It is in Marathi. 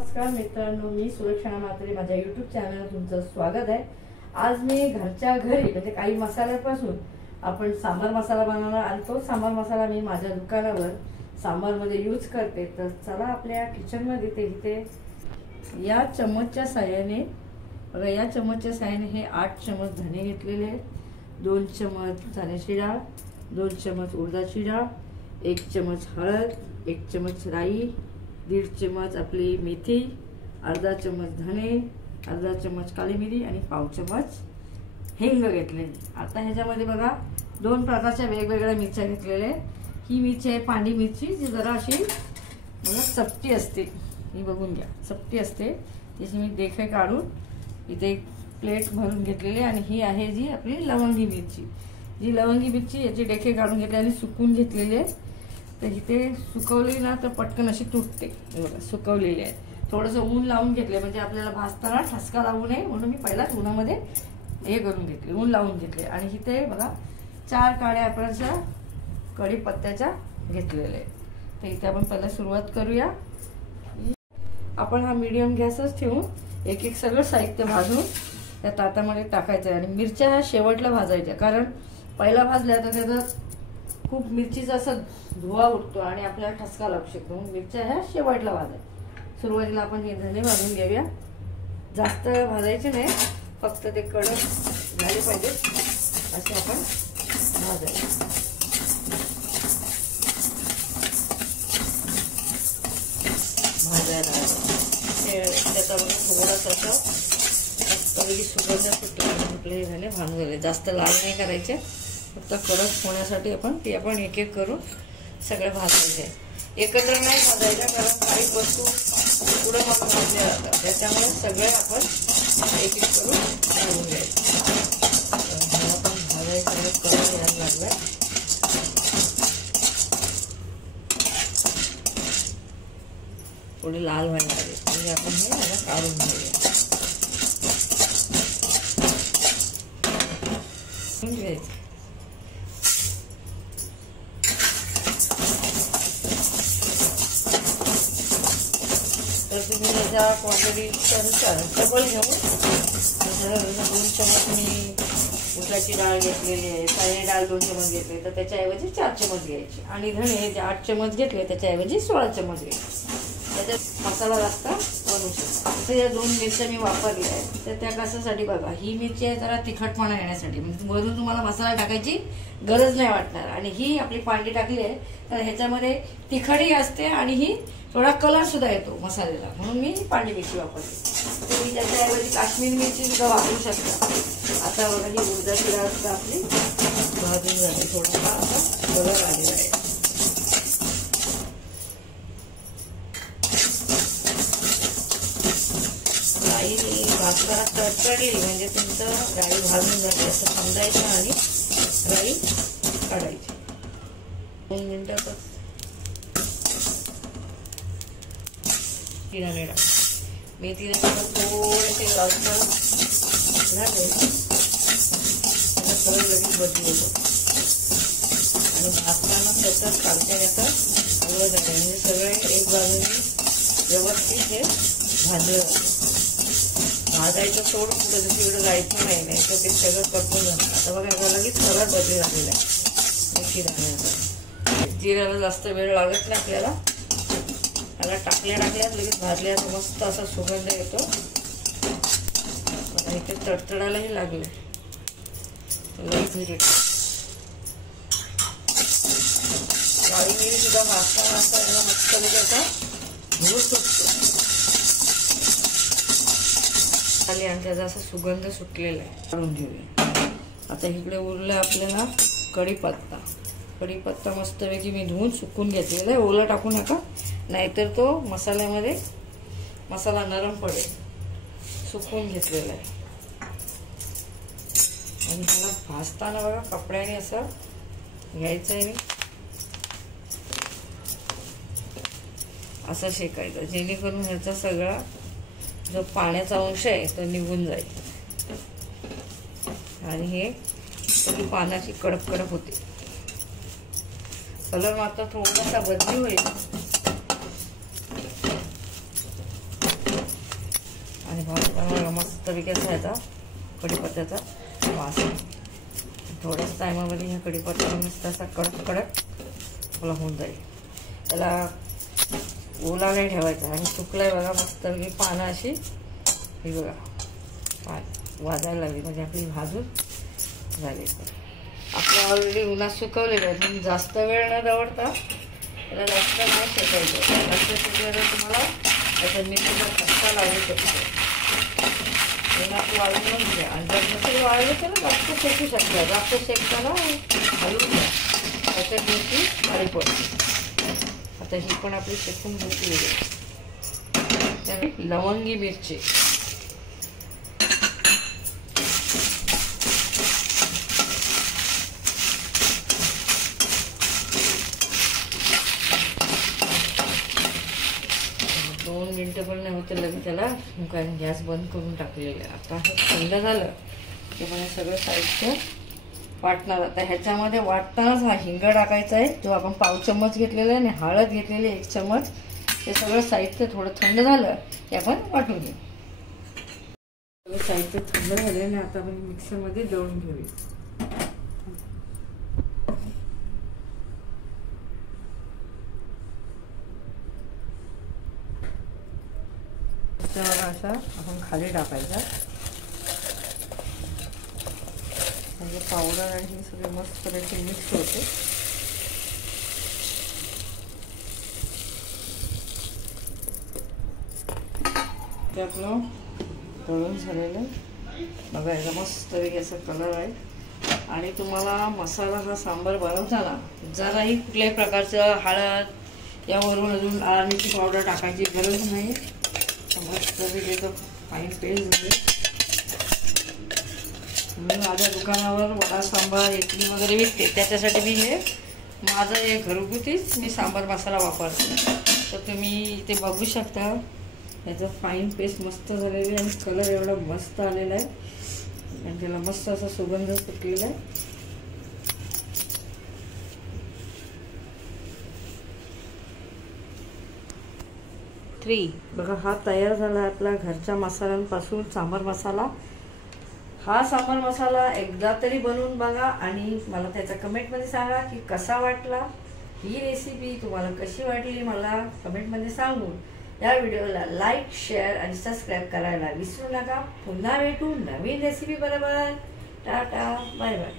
नमस्कार मित्रांनो, मी सुलक्षणा म्हात्रे, माझ्या यूट्यूब चॅनलवर तुमचं स्वागत आहे। आज मी घरच्या घरी म्हणजे काही मसाल्यापासून आपण सांबार मसाला बनवणार आणि तो सांबार मसाला मी माझ्या दुकानावर सांबारमध्ये यूज करते। तर चला आपल्या किचनमध्ये इथे या चमचच्या साहाय्याने बघा, या चमचच्या साहाय्याने हे 8 चमच धने घेतलेले आहेत, 2 चमच चण्याची डाळ, 2 चमच उडदाची डाळ, 1 चमच हळद, 1 चमच राई, 1.5 चमच आपली मेथी, अर्धा चमच धने, अर्धा चमच काली मिरी आणि पाव चमच हिंग घेतले। आता ह्याच्यामध्ये बघा 2 प्रकारच्या वेगवेगळ्या मिरच्या घेतलेल्या आहेत। ही मिरची आहे पांढरी मिरची, जी जरा अशी बघा चपटी असते, ही बघून घ्या चपटी असते, त्याची मी देखे काढून इथे एक प्लेट भरून घेतलेली। आणि ही आहे जी आपली लवंगी मिरची, जी लवंगी मिरची याची देखे काढून घेतली आणि सुकून घेतलेली आहे। तर इथे सुकवली ना तर पटकन अशी तुटते, बघा सुकवलेली आहे। थोडंसं ऊन लावून घेतले म्हणजे आपल्याला भाजताना ठसका लागू नये म्हणून मी पहिला उन्हामध्ये हे करून घेतले, ऊन लावून घेतले। आणि इथे बघा 4 काड्या आपण कढीपत्त्याच्या घेतलेल्या आहेत। तर इथे आपण पहिला सुरुवात करूया। आपण हा मीडियम गॅसच ठेवून एक एक सगळं साहित्य भाजून त्या ताटामध्ये टाकायचं आहे। आणि मिरच्या ह्या शेवटला भाजायच्या, कारण पहिला भाजल्या तर त्याचा खूप मिरचीचा असा धुवा उठतो आणि आपल्याला ठसका लागू शकतो, म्हणून मिरच्या ह्या शेवटला भाजायच्या। सुरुवातीला आपण हे धने भाजून घेऊया, जास्त भाजायचे नाही, फक्त ते कडक झाले पाहिजे असे आपण भाजायचे। त्याचा थोडासा सुगंध सुटला आपले हे झाले भाजून झाले, जास्त लाल नाही करायचे, फक्त कडक होण्यासाठी आपण एक एक करून सगळे भाजायचे। एकत्र नाही भाजायचं, कारण काही वस्तू पुढे मग भाजल्या जातात, त्याच्यामुळे सगळे आपण एक एक करून भाजून घ्यायचे। आपण भाजायचं कडक यायला लागलाय, थोडी लाल व्हायला लागेल म्हणजे आपण हे याला काढून घेऊया। तर तुम्ही त्याच्या क्वांटिटीनुसार डबल घेऊन 2 चमच मी उडदाची डाळ घेतलेली आहे, साई डाळ 2 चमच घेतले, तर त्याच्याऐवजी 4 चमच घ्यायचे। आणि धणे जे 8 चमच घेतले त्याच्याऐवजी 16 चमच घ्यायचे, त्याच्यात मसाला जास्त बनवू शकतो। तर या 2 मिरच्या मी वापरल्या आहेत, तर त्या कशासाठी बघा, ही मिरची आहे जरा तिखटपणा येण्यासाठी, म्हणजे वरून तुम्हाला मसाला टाकायची गरज नाही वाटणार। आणि ही आपली पांढरी टाकली आहे तर ह्याच्यामध्ये तिखटही असते आणि ही थोडा कलर सुद्धा येतो मसाल्याला, म्हणून मी पांढरी मिरची वापरली। तुम्ही त्याच्याऐवजी काश्मीरी मिरची सुद्धा वापरू शकता। आता बघा ही उडदाची डाळ सुद्धा आपली भाजून झाली, थोडासा असा कलर आलेला आहे। राई भाजताना तडतडली म्हणजे तुमचं राई भाजून जाते असं समजायचं आणि राई काढायची। 2 मिनिटातच तिळाने टाक, मेथीने थोडेसे लालसर झाले त्याचा कलर लगेच बदलू होतो। आणि भाजताना सतत काढता येतं सगळं झालं म्हणजे सगळे एक बाजूने व्यवस्थित हे भाजलं जातं। भाजायचं सोडून कुठं दुसरीकडे जायचं नाही, नाही तर ते सगळं कटून जातं। आता बघा लगेच कलर बदली झालेला आहे मेथी दाण्याचा। जिऱ्याला जास्त वेळ लागत नाही आपल्याला, त्याला टाकल्या लगेच भाजल्या तर मस्त असा सुगंध येतो। आता इथे तडतडायलाही लागले, काळी मिरी सुद्धा भाजताना याला मस्त त्याचा धूर सुटतो खाली आणि त्याचा असा सुगंध सुटलेला आहे, काढून घेऊया। आता इकडे उरलं आपल्याला कढीपत्ता। कढीपत्ता मस्तपैकी मी धुवून सुकून घेतलेला आहे, ओला टाकू नका नाहीतर तो मसाल्यामध्ये मसाला नरम पडेल, सुकून घेतलेला आहे। आणि त्याला भाजताना बघा कपड्याने असं घ्यायचं आहे, असं शेकायचं जेणेकरून ह्याचा सगळा जो पाण्याचा अंश आहे तो निघून जाईल आणि हे सगळी पानाची कडक कडक होते। कलर मात्र थोडासा बदली होईल, आणि भात बनवायला मस्त पैकी याचा कढीपत्त्याचा वास आहे. थोड्याच टायमामध्ये ह्या कढीपत्ता मस्त असा कडक कडक आपला होऊन जाईल. त्याला ओला नाही ठेवायचा आणि सुकलाय बघा मस्त पैकी पानं अशी ही बघा वाजायला लागली म्हणजे आपली भाजून झाली. आपल्या ऑलरेडी उन्हात सुकवलेलं आहे म्हणून जास्त वेळ न दवडता त्याला जास्त नाही शेकायचं. जास्त शेकलं तर तुम्हाला त्याचा मिरचीचा खस्ता लागू शकतो. उन्हात वाळूनच घ्या आणि जर नसेल वाळलं तर जास्त शेकू शकता. जास्त शेकताना हलवून घ्या त्याच्यात मिरची खाली पडते. आता ही पण आपली शेकून घेतली त्याने लवंगी मिरची मिनटं पण नाही होतं लगेच त्याला कारण गॅस बंद करून टाकलेलं आहे. आता हे थंड झालं की मला सगळं साहित्य वाटणार. आता ह्याच्यामध्ये वाटतानाच हा हिंग टाकायचा आहे जो आपण पाव चम्मच घेतलेला आहे आणि हळद घेतलेली 1 चम्मच. हे सगळं साहित्य थोडं थंड झालं की आपण वाटून घेऊ. सगळं साहित्य थंड झालं आणि आता आपण मिक्सरमध्ये दळून घेऊया. असा आपण खाली टाकायचा म्हणजे पावडर आणि हे सगळे मस्त पैकी मिक्स होते. ते आपलं तळून झालेलं बघा याचा मस्त पैकी असा कलर आहे. आणि तुम्हाला मसाला हा सांबार बनवताना जराही कुठल्याही प्रकारचं हळद यावरून अजून लाल मिरची पावडर टाकायची गरज नाही. मस्त फाईन पेस्ट झाली. मी माझ्या दुकानावर वडा सांबार इडली वगैरे विकते त्याच्यासाठी मी हे माझं हे घरगुतीच मी सांबार मसाला वापरते. तर तुम्ही इथे बघू शकता याचा फाईन पेस्ट मस्त झालेली आहे आणि कलर एवढा मस्त आलेला आहे आणि त्याला मस्त असा सुगंध सुटलेला आहे. बघा हा तयार झाला आपला घरच्या मसाल्यांपासून सांबार मसाला. हा सांबार मसाला एकदा तरी बनवून बघा आणि मला त्याच्या कमेंटमध्ये सांगा की कसा वाटला. ही रेसिपी तुम्हाला कशी वाटली मला कमेंटमध्ये सांगून या व्हिडिओला लाईक शेअर आणि सबस्क्राईब करायला विसरू नका. पुन्हा भेटू नवीन रेसिपी बरोबर. Tata bye bye.